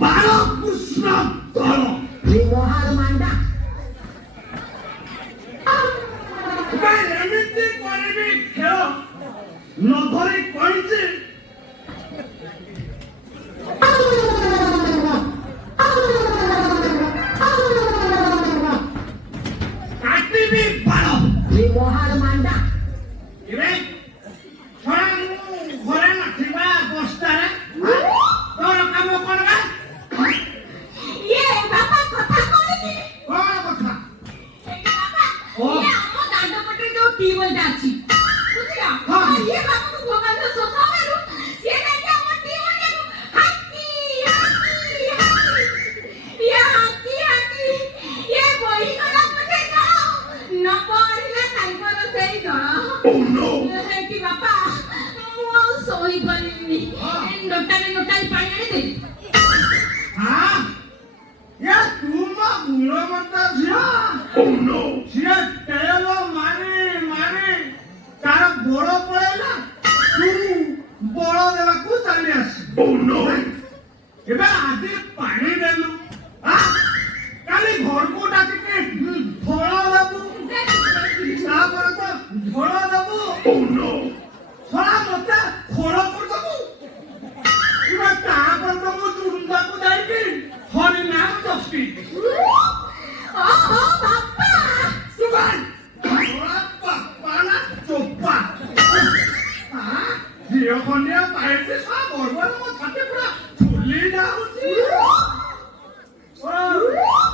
बाळकृष्ण धर विमोहार मांडा ଏମିତି କରିବି ଖେଳ ନ ଧରି କହିଛି କାଟିବି ବାଳ विमोहार मांडा ଏବେ ଛଡ଼ା ମୁଁ ଘରେ ନଥିବା ଅବସ୍ଥାରେ ତୋର କାମ କରିବା ये बाबा कथा कोनी କଣ କଥା बाबा ये हम दांड पटे जो टीवल जाची बुझिया हाँ। ये बाबा को भगवान से सोचा मारू ये जाके हम टीवल जाको हाथी ये हाथी ये बोई कला पटे करो न पड़िले तांकर सेई डर Oh no हे कि बाबा मु सोई परिनी नोटाने पानी आनी दे ହଁ ଏ ତୁମ ଗୁଣବତ୍ତା ଝିଅ ସିଏ ତେଲ ମାରି ତାର ଗୋଡ଼ ପଳେଇଲା ତୁ ବଳ ଦେବାକୁ ଚାଲି ଆସିବୁ ଏବେ ଆଜି ପାଣି ଦେଲୁ